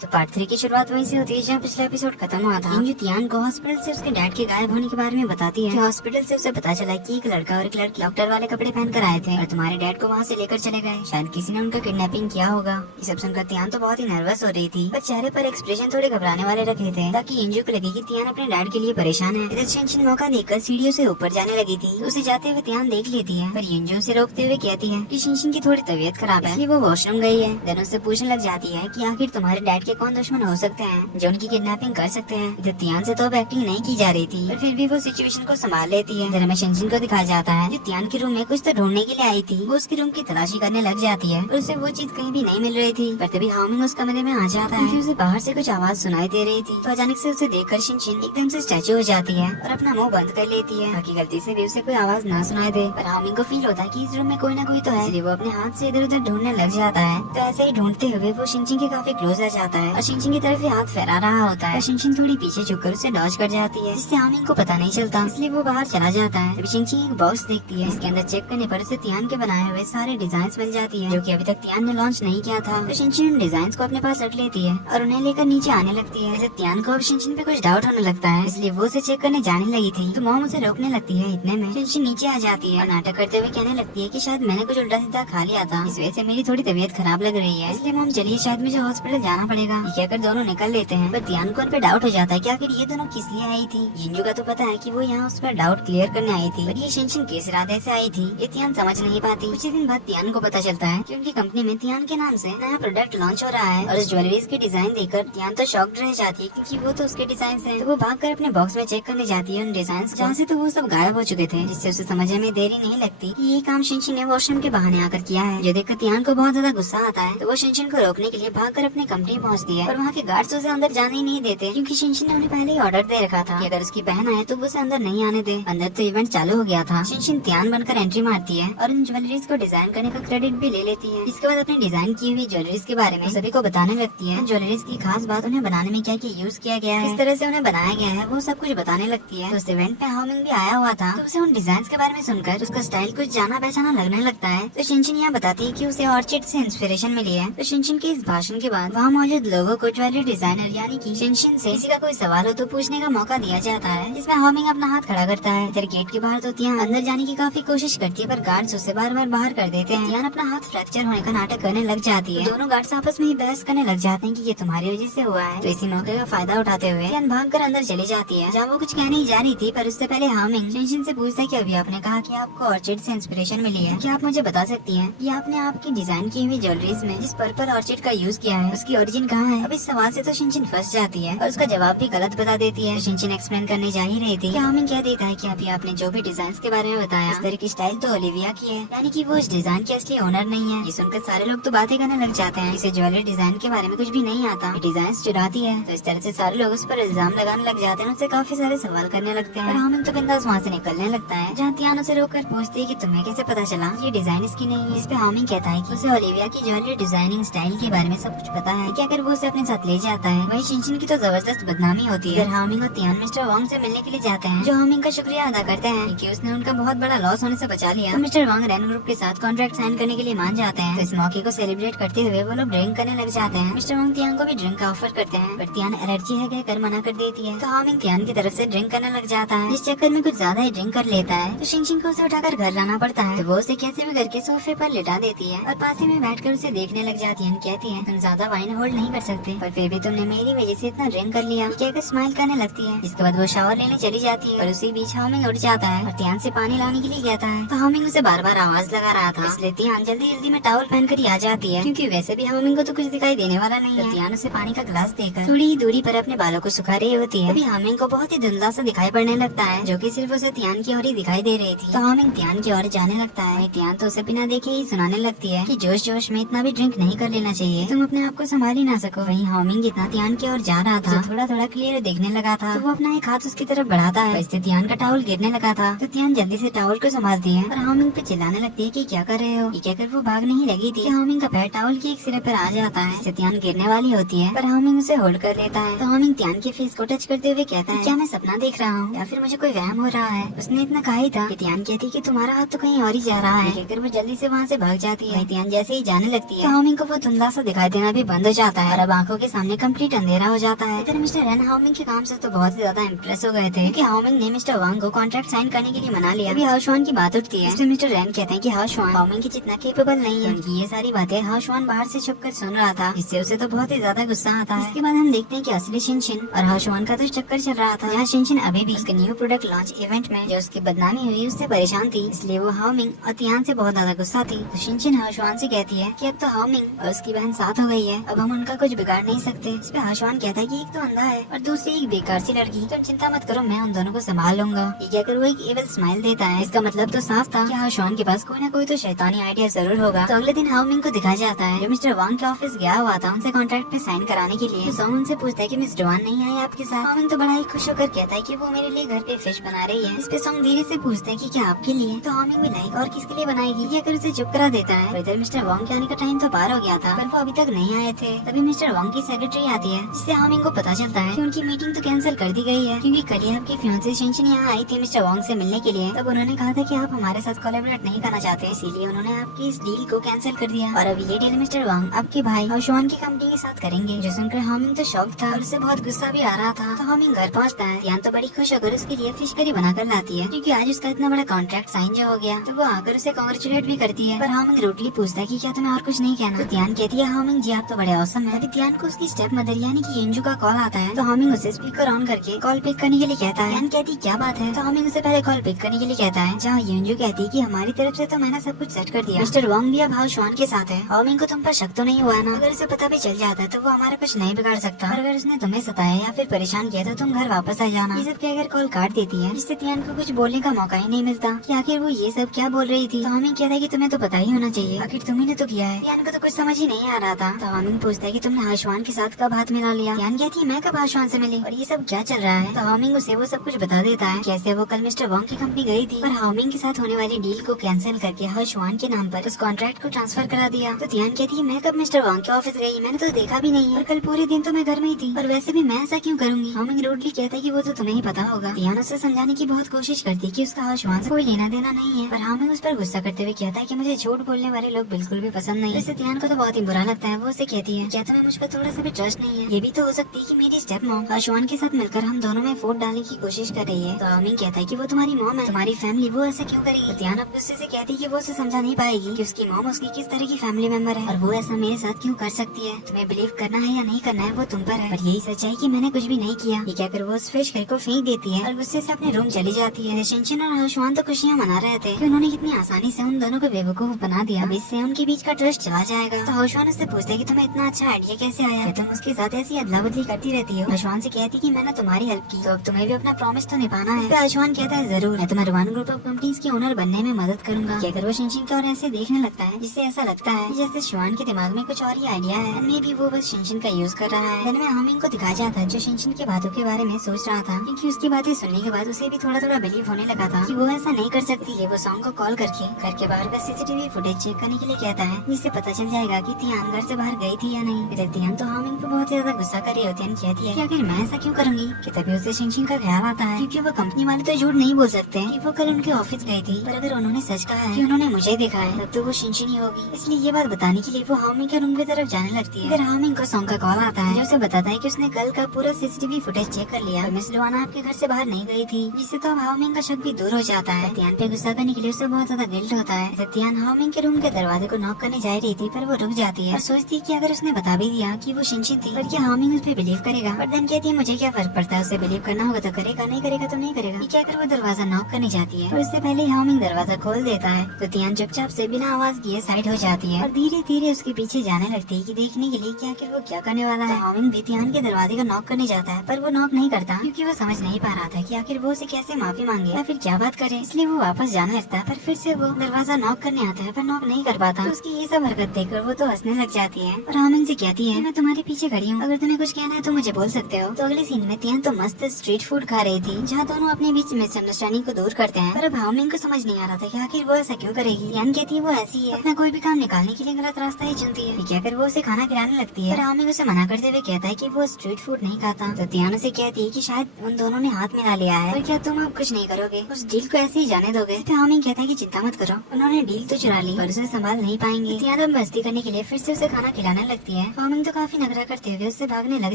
तो पार्ट 3 की शुरुआत वहीं से होती है जहाँ पिछला एपिसोड खत्म हुआ था। इंजू तियान को हॉस्पिटल से उसके डैड के गायब होने के बारे में बताती है कि हॉस्पिटल से उसे पता चला कि एक लड़का और एक लड़की डॉक्टर वाले कपड़े पहन कर आए थे और तुम्हारे डैड को वहाँ से लेकर चले गए। शायद किसी ने उनका किडनैपिंग किया होगा। ये सब सुनकर तियान तो बहुत ही नर्वस हो रही थी, पर चेहरे पर एक्सप्रेशन थोड़े घबराने वाले रखे थे ताकि इंजू को लगे कि तियान अपने डैड के लिए परेशान है। इधर शिनशिन मौका देखकर सीढ़ियों से ऊपर जाने लगी थी। उसे जाते हुए तियान देख लेती है, पर इंजू उसे रोकते हुए कहती है कि शिनशिन की थोड़ी तबीयत खराब है, इसलिए वो वॉशरूम गई है। देन उससे पूछने लग जाती है कि आखिर तुम्हारे डैड के कौन दुश्मन हो सकते हैं जो उनकी किडनैपिंग कर सकते हैं। इधर तियान से तो अब एक्टिंग नहीं की जा रही थी, पर फिर भी वो सिचुएशन को संभाल लेती है। इधर हमें शिनशिन को दिखाया जाता है जो तियान के रूम में कुछ तो ढूंढने के लिए आई थी। वो उसके रूम की तलाशी करने लग जाती है और उसे वो चीज कहीं भी नहीं मिल रही थी। पर तभी हामिंग उस कमरे में आ जाता है। उसे बाहर से कुछ आवाज सुनाई दे रही थी, तो अचानक से उसे देखकर शिनशिन एकदम से स्टैचू हो जाती है और अपना मुंह बंद कर लेती है ताकि गलती से भी उसे कोई आवाज ना सुनाई दे। पर हामिंग को फील होता है कि इस रूम में कोई ना कोई तो है, इसलिए वो अपने हाथ से इधर उधर ढूंढने लग जाता है। तो ऐसे ही ढूंढते हुए वो शिनशिन के काफी क्लोज आ जाता है और शिनशिन की तरफ हाथ फैला रहा होता है। शिनशिन थोड़ी पीछे झुककर उसे डॉज कर जाती है, जिससे हामिंग को पता नहीं चलता, इसलिए वो बाहर चला जाता है। तभी शिनशिन एक बॉक्स देखती है, इसके अंदर चेक करने पर उसे तियान के बनाए हुए सारे डिजाइन मिल जाती है जो कि अभी तक तियान ने लॉन्च नहीं किया था। तो शिनशिन उन डिजाइन को अपने पास रख लेती है और उन्हें लेकर नीचे आने लगती है। तियान को अब शिनशिन पे कुछ डाउट होने लगता है, इसलिए वो उसे चेक करने जाने लगी थी, तो मॉम उसे रोकने लगती है। इतने में शिनशिन नीचे आ जाती है और नाटक करते हुए कहने लगती है कि शायद मैंने कुछ उल्टा सीधा खा लिया था, इस वजह से मेरी थोड़ी तबीयत खराब लग रही है, इसलिए मॉम चलिए शायद मुझे हॉस्पिटल जाना पड़ेगा। ये कहकर दोनों निकल लेते हैं, पर तियान को उन पे डाउट हो जाता है कि आखिर ये दोनों किस लिए आई थी। जिंजू का तो पता है कि वो यहाँ उस पर डाउट क्लियर करने आई थी, पर ये शिनशिन किस इरादे से आई थी ये तियान समझ नहीं पाती। कुछ दिन बाद तियान को पता चलता है कि उनकी कंपनी में तियान के नाम से नया प्रोडक्ट लॉन्च हो रहा है और उस ज्वेलरीज के डिजाइन देखकर तियान तो शॉक्ड रह जाती है क्योंकि वो तो उसके डिजाइन है। तो वो भागकर अपने बॉक्स में चेक करने जाती है उन डिजाइन जहाँ से तो वो सब गायब हो चुके थे, जिससे उसे समझने में देरी नहीं लगती कि ये काम शिनशिन ने वॉशरूम के बहाने आकर किया है। जो देखकर तियान को बहुत ज्यादा गुस्सा आता है, तो वो शिनशिन को रोकने के लिए भागकर अपनी कंपनी पहुँचती है और वहाँ के गार्ड्स उसे अंदर जाने ही नहीं देते क्योंकि शिनशिन ने उन्हें पहले ही ऑर्डर दे रखा था कि अगर उसकी बहन आए तो वो उसे अंदर नहीं आने दे। अंदर तो इवेंट चालू हो गया था। शिनशिन तियान बनकर एंट्री मारती है और उन ज्वेलरीज को डिजाइन करने का क्रेडिट भी ले लेती है। इसके बाद अपने डिजाइन की हुई ज्वेलरीज के बारे में सभी को बताने लगती है। ज्वेलरीज की खास बात, उन्हें बनाने में क्या क्या यूज किया गया है, किस तरह से उन्हें बनाया गया है, वो सब कुछ बताने लगती है। तो उस इवेंट में हामिंग भी आया हुआ था, तो उसे उन डिजाइन के बारे में सुनकर उसका स्टाइल कुछ जाना पहचाना लगने लगता है। तो शिनशिन यहाँ बताती है कि उसे ऑर्चिड से इंस्पिरेशन मिली है। तो शिनशिन के इस भाषण के बाद वहाँ मौजूद लोगों को ज्वेलरी डिजाइनर यानी कि शिनशिन से किसी का कोई सवाल हो तो पूछने का मौका दिया जाता है, जिसमें हामिंग अपना हाथ खड़ा करता है। इधर गेट के बाहर तो तियान अंदर जाने की काफी कोशिश करती है, पर गार्ड्स उसे बार बार बाहर कर देते हैं। तियान अपना हाथ फ्रैक्चर होने का नाटक करने लग जाती है। दोनों गार्ड्स आपस में ही बहस करने लग जाते हैं कि ये तुम्हारी वजह से हुआ है। तो इसी मौके का फायदा उठाते हुए तियान भागकर अंदर चली जाती है, जहाँ वो कुछ कहने ही जा रही थी, पर उससे पहले हामिंग शिनशिन से पूछता है कि अभी आपने कहा कि आपको ऑर्चिड से इंस्पिरेशन मिली है, क्या आप मुझे बता सकती हैं कि आपने आपकी डिजाइन की हुई ज्वेलरीज में जिस पर्पल ऑर्चिड का यूज किया है उसकी ओरिजिन कहाँ है। अब इस सवाल से तो शिनशिन फंस जाती है और उसका जवाब भी गलत बता देती है। शिनशिन एक्सप्लेन करने जा ही रही थी कि हामिंग कह देता है कि अभी आपने जो भी डिजाइन के बारे में बताया इस तरह की स्टाइल तो ओलिविया की है, यानी कि वो इस डिजाइन की असली ओनर नहीं है। ये सुनकर सारे लोग तो बातें करने लग जाते हैं, इसे ज्वेलरी डिजाइन के बारे में कुछ भी नहीं आता, डिजाइन चुराती है। तो इस तरह से सारे लोग उस पर इल्जाम लगाने लग जाते हैं, उससे काफी सारे सवाल करने लगते हैं। हामिंग तो बिंदास वहाँ से निकलने लगता है, जहाँ तियान उसे रोककर पूछती है कि तुम्हें कैसे पता चला ये डिजाइन इसकी नहीं है। इस पे हामिंग कहता है कि उसे ओलिविया की ज्वेलरी डिजाइनिंग स्टाइल के बारे में सब कुछ पता है, कि अगर वो उसे अपने साथ ले जाता है वही शिनशिन की तो जबरदस्त बदनामी होती है। हामिंग और तियान मिस्टर वांग से मिलने के लिए जाते हैं, जो हामिंग का शुक्रिया अदा करते हैं कि उसने उनका बहुत बड़ा लॉस होने से बचा लिया। मिस्टर वांग रैन ग्रुप के साथ कॉन्ट्रैक्ट साइन करने के लिए मान जाते हैं। तो इस मौके को सेलिब्रेट करते हुए वो लोग ड्रिंक करने लग जाते हैं। मिस्टर वांग तियान को भी ड्रिंक का ऑफर करते हैं, पर तियान एलर्जी है कहकर मना कर देती है। तो हामिंग तियान की तरफ से ड्रिंक करने लग जाता है, इस चक्कर में कुछ ज्यादा ही ड्रिंक कर लेता है। तो शिनशिन को उसे उठाकर घर लाना पड़ता है, तो वो उसे कैसे भी करके सोफे पर लिटा देती है और पास ही में बैठकर उसे देखने लग जाती है। कहती है तुम ज्यादा वाइन होल्ड नहीं कर सकते, पर फिर भी तुमने मेरी वजह से इतना ड्रिंक कर लिया, कहकर स्माइल करने लगती है। इसके बाद वो शावर लेने चली जाती है और उसी बीच हामिंग उठ जाता है और तियान से पानी लाने के लिए कहता है। तो हामिंग उसे बार बार आवाज लगा रहा था, इसलिए तियान जल्दी जल्दी में टॉवल पहन कर ही आ जाती है, क्योंकि वैसे भी हामिंग को तो कुछ दिखाई देने वाला नहीं है। तियान उसे पानी का गिलास देकर थोड़ी ही दूरी पर अपने बालों को सुखा रही होती है। अभी हामिंग को बहुत ही धुंधला सा दिखाई पड़ने लगता है, जो कि सिर्फ उसे तियान की ओर ही दिखाई दे रही थी। तो हामिंग तियान की ओर जाने लगता है। तियान तो उसे बिना देखे ही सुनाने लगती है कि जोश जोश में इतना भी ड्रिंक नहीं कर लेना चाहिए, तुम अपने आप को संभाल ही ना सको। वहीं हामिंग इतना तियान की ओर जा रहा था, थोड़ा थोड़ा क्लियर देखने लगा था, तो वो अपना एक हाथ उसकी तरफ बढ़ाता है, इससे तियान का टॉवल गिरने लगा था। तो तियान जल्दी से टॉवल को संभालती है और हामिंग पे चिल्लाने लगती है कि क्या कर रहे हो। ये कहकर वो भागने ही लगी थी, हामिंग का पैर टॉवल की एक सिरे पर आ जाता है, इससे तियान गिरने वाली होती है, पर हामिंग उसे होल्ड कर लेता है। तो हामिंग तियान के फेस को टच करते हुए कहता है क्या मैं सपना देख रहा हूँ या फिर मुझे कोई वहम हो रहा है। उसने इतना कहा ही था कि तियान कहती कि तुम्हारा हाथ तो कहीं और ही जा रहा है, कहकर वो जल्दी से वहाँ से भाग जाती है। तियान जैसे ही जाने लगती है तो हामिंग को वो धुंधला सा दिखाई देना भी बंद हो जाता है। है और अब आंखों के सामने कंप्लीट अंधेरा हो जाता है। इधर मिस्टर रन हाओमिंग के काम से तो बहुत ही ज्यादा इम्प्रेस हो गए थे क्योंकि हाओमिंग ने मिस्टर वांग को कॉन्ट्रैक्ट साइन करने के लिए मना लिया। अभी हाओशुआन की बात उठती है। मिस्टर रन कहते हैं कि हाओशुआन हाओमिंग की जितना केपेबल नहीं है। उनकी ये सारी बातें हाओशुआन बाहर से छुपकर सुन रहा था, जिससे उसे तो बहुत ही ज्यादा गुस्सा आता है। इसके बाद हम देखते हैं कि असली शिनशिन और हाओशुआन का तो चक्कर चल रहा था। यहाँ शिनशिन अभी भी उसके न्यू प्रोडक्ट लॉन्च इवेंट में जो उसकी बदनामी हुई उससे परेशान थी, इसलिए वो हाओमिंग और तियान से बहुत ज्यादा गुस्सा थी। तो शिनशिन हाओशुआन से कहती है कि अब तो हाओमिंग और उसकी बहन साथ हो गई है, अब हम उनका कुछ बिगाड़ नहीं सकते। इस पे हाओशुआन कहता है कि एक तो अंधा है और दूसरी एक बेकार सी लड़की, तुम चिंता मत करो, मैं उन दोनों को संभाल लूंगा। ये कहकर वो एक एविल स्माइल देता है। इसका मतलब तो साफ था कि हाओशुआन के पास कोई ना कोई तो शैतानी आइडिया जरूर होगा। तो अगले दिन हाओमिंग को दिखाया जाता है जो मिस्टर वांग के ऑफिस गया हुआ था उनसे कॉन्ट्रैक्ट पे साइन कराने के लिए। तो सॉन्ग उनसे पूछता है कि मिस्टर वान नहीं आए आपके साथ। हाओमिंग तो बड़ा ही खुश होकर कहता है कि वो मेरे लिए घर पे फिश बना रही है। इस पे सॉन्ग धीरे से पूछता है कि क्या आपके लिए? तो हाओमिंग भी लाइक और किसके लिए बनाएगी, ये अगर उसे चुप करा देता है। इधर मिस्टर वांग के आने का टाइम तो पार हो गया था पर वो अभी तक नहीं आए थे। तभी मिस्टर वांग की सेक्रेटरी आती है, जिससे हाओमिंग को पता चलता है कि उनकी मीटिंग तो कैंसिल कर दी गई है क्योंकि कल ही आपकी फियांसे शिनशिन यहाँ आई थी मिस्टर वांग से मिलने के लिए। तब उन्होंने कहा था कि आप हमारे साथ कोलैबोरेट नहीं करना चाहते, इसीलिए उन्होंने आपकी इस डील को कैंसिल कर दिया और अब ये डील मिस्टर वांग आपके भाई हाओशुआन की कंपनी के साथ करेंगे। जो सुनकर हाओमिंग तो शॉक था और उसे बहुत गुस्सा भी आ रहा था। तो हाओमिंग घर पहुँचता है। तियान तो बड़ी खुश होकर उसके लिए फिश करी बनाकर लाती है क्योंकि आज उसका इतना बड़ा कॉन्ट्रैक्ट साइन जो हो गया। तो वो आकर उसे कांग्रेचुलेट भी करती है। पर हाओमिंग रूटली पूछता है कि क्या तुम्हें और कुछ नहीं कहना? तो तियान कहती है हाओमिंग जी आप तो बड़े औसम है। अभी तियान को उसकी स्टेप मदर यानी कि यंजू का कॉल आता है। तो हाओमिंग उसे स्पीकर ऑन करके कॉल पिक करने के लिए कहता है। तियान कहती क्या बात है? तो हाओमिंग उसे पहले कॉल पिक करने के लिए कहता है, जहाँ यंजू कहती है कि हमारी तरफ से तो मैंने सब कुछ सेट कर दिया, मिस्टर वांग भी अब हाओशुआन के साथ है। हाओमिंग को तुम पर शक तो नहीं हुआ ना? अगर उसे पता भी चल जाता तो वो हमारा कुछ नहीं बिगाड़ सकता और अगर उसने तुम्हें सताया या फिर परेशान किया तो तुम घर वापस आ जाना। ये सब कहकर कॉल काट देती है, जिससे तियान को कुछ बोलने का मौका ही नहीं मिलता कि आखिर वो ये सब क्या बोल रही थी। तो हाओमिंग कहता है कि तुम्हें तो पता ही होना चाहिए, आखिर तुम्ही ने तो किया है। तियान को तो कुछ समझ ही नहीं आ रहा था। तो हाओमिंग पूछता है कि तुमने हाओशुआन के साथ कब हाथ मिला लिया? तियान कहती है मैं कब हाओशुआन से मिली और ये सब क्या चल रहा है? तो हाओमिंग उसे वो सब कुछ बता देता है, कैसे वो कल मिस्टर वांग की कंपनी गई थी और हाओमिंग के साथ होने वाली डील को कैंसिल करके हाओशुआन के नाम पर उस कॉन्ट्रैक्ट को ट्रांसफर करा दिया। तो तियान कहती है मैं कब मिस्टर वांग के ऑफिस गई, मैंने तो देखा भी नहीं और कल पूरे दिन तो मैं घर में ही थी और वैसे भी मैं ऐसा क्यों करूंगी? हाओमिंग रूडली कहता है कि वो तो तुम्हें ही पता होगा। तियान उसे समझाने की बहुत कोशिश करती है कि उसका हाओशुआन से कोई लेना देना नहीं है, पर हाओमिंग उस पर गुस्सा करते हुए कहता है कि मुझे झूठ बोलने वाले लोग बिल्कुल भी पसंद नहीं। इससे तियान को तो बहुत ही बुरा लगता है। वो उसे कहती है क्या तुम्हें मुझ पर थोड़ा सा भी ट्रस्ट नहीं है? ये भी तो हो सकती है कि मेरी स्टेप मॉम हाओशुआन के साथ मिलकर हम दोनों में वोट डालने की कोशिश कर रही है। तो हाओमिंग कहता है कि वो तुम्हारी मॉम है, तुम्हारी फैमिली, वो ऐसा क्यों करेगी? तो तियान अब गुस्से से कहती है कि वो उसे समझा नहीं पाएगी कि उसकी मॉम उसकी किस तरह की फैमिली मेंबर है और वो ऐसा मेरे साथ क्यों कर सकती है। तुम्हें बिलीव करना है या नहीं करना है वो तुम पर है, पर यही सच्चाई कि मैंने कुछ भी नहीं किया। ये कहकर वो उस फिश को फेंक देती है और गुस्से से अपने रूम चली जाती है। शिनशिन और हाओशुआन तो खुशियाँ मना रहे थे कि उन्होंने कितनी आसानी से उन दोनों को बेवकूफ बना दिया। अब इससे उनके बीच का ट्रस्ट चला जाएगा। तो हाओशुआन उससे पूछते हैं कि तुम्हें इतना अच्छा आइडिया कैसे आया कि तुम उसके साथ ऐसी अदला बदली करती रहती हो? हाओशुआन से कहती कि मैंने तुम्हारी हेल्प की तो अब तुम्हें भी अपना प्रॉमिस तो निभाना है। हाओशुआन कहता है जरूर, मैं तुम्हें रुवान ग्रुप ऑफ कंपनीज के ओनर बनने में मदद करूंगा। कहकर वो शिनशिन को और ऐसे देखने लगता है जिससे ऐसा लगता है जैसे शुआन के दिमाग में कुछ और ही आइडिया है, मे भी वो बस शिनशिन का यूज कर रहा है। में हाओमिंग को दिखाया जाता है जो शिनशिन की बातों के बारे में सोच रहा था, क्योंकि उसकी बातें सुनने के बाद उसे भी थोड़ा थोड़ा बिलीव होने लगा था कि वो ऐसा नहीं कर सकती है। वो सॉन्ग को कॉल करके घर के बाहर का सीसीटीवी फुटेज चेक करने के लिए कहता है, जिससे पता चल जाएगा कि तियान घर से बाहर गई थी या नहीं। इधर तियान तो हाओमिंग पे बहुत ज्यादा गुस्सा कर रही होती है, कहती है कि आखिर मैं ऐसा क्यों करूंगी। कि तभी उसे शिनशिन का ख्याल आता है क्योंकि वो कंपनी वाले तो झूठ नहीं बोल सकते कि वो कल उनके ऑफिस गई थी, पर अगर उन्होंने सच कहा है कि उन्होंने मुझे देखा है तब तो वो शिनशिन ही होगी। इसलिए ये बात बताने के लिए वो हाओमिंग के रूम की तरफ जाने लगती है। फिर हाओमिंग को सॉन्ग का कॉल आता है जो उसे बताता है कि उसने कल का पूरा सीसीटीवी फुटेज चेक कर लिया, मिस लुआना आपके घर से बाहर नहीं गई थी, जिससे तो हाओमिंग का शक भी दूर हो जाता है। तियान पे गुस्सा करने के लिए उसे बहुत ज्यादा गिल्ट होता है। तियान हाओमिंग के रूम के दरवाजे को नॉक करने जा रही थी, पर वो रुक जाती है और सोचती है कि अगर उसने बता भी दिया कि वो शिनशिन थी, पर क्या हाओमिंग उस पे बिलीव करेगा। बट देन कहती है मुझे क्या फर्क पड़ता है, उसे बिलीव करना होगा तो करेगा, नहीं करेगा तो नहीं करेगा। क्या कर वो दरवाजा नॉक करने जाती है और उससे पहले हाओमिंग दरवाजा खोल देता है। तो तियान चुपचाप से बिना आवाज किए साइड हो जाती है और धीरे धीरे उसके पीछे जाने लगती है कि देखने के लिए कि आखिर वो क्या करने वाला है। हाओमिंग भी तियान के दरवाजे को नॉक करने जाता है, पर वो नॉक नहीं करता क्योंकि वो समझ नहीं पा रहा था कि आखिर वो उसे कैसे माफी मांगे या फिर क्या बात करे। इसलिए वो वापस जाने लगता है, पर फिर से वो दरवाजा नॉक करने आता है पर नॉक नहीं कर पाता। तो उसकी ये सब हरकत देखकर वो तो हंसने लग जाती है और हाओमिंग से कहती है मैं तुम्हारे पीछे खड़ी हूँ, अगर तुम्हें कुछ कहना है तो मुझे बोल सकते हो। तो अगले सीन में तियान तो मस्त स्ट्रीट फूड खा रही थी, जहाँ दोनों अपने बीच मिसअंडरस्टैंडिंग को दूर करते हैं। पर अब हाओमिंग को समझ नहीं आ रहा था कि आखिर वो ऐसा क्यों करेगी। तियान कहती है वो ऐसी है, अपना कोई भी काम निकालने के लिए गलत रास्ता ही चुनती है। कहकर वो उसे खाना खिलाने लगती है, पर हाओमिंग उसे मना करते हुए कहता है कि वो स्ट्रीट फूड नहीं खाता। तो तियान उसे कहती है कि शायद उन दोनों ने हाथ मिला लिया है, और क्या तुम अब कुछ नहीं करोगे, उस डील को ऐसे ही जाने दोगे। तो हाओमिंग कहता है कि चिंता मत करो, उन्होंने डील तो चुरा ली पर उसे संभाल नहीं पाएंगे। तियान अब मस्ती करने के लिए फिर से उसे खाना खिलाने लगती है हामिंग तो काफी नखरा करते हुए उससे भागने लग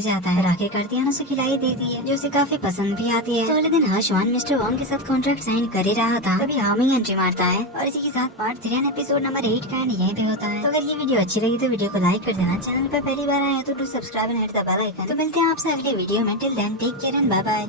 जाता है और आखिरकार तियान उसे खिलाई देती है जो उसे काफी पसंद भी आती है। तो अगले दिन हाशवान मिस्टर वॉन्ग के साथ कॉन्ट्रैक्ट साइन कर ही रहा था, तभी हामिंग एंट्री मारता है और इसी के साथ पार्ट 3 एपिसोड नंबर 8 का एंड यहीं पे होता है। तो अगर ये वीडियो अच्छी लगी तो वीडियो को लाइक कर देना, चैनल पर पहली बार आए तो do subscribe and hit the bell icon. तो मिलते हैं आपसे अगले वीडियो में, till then take care and bye bye.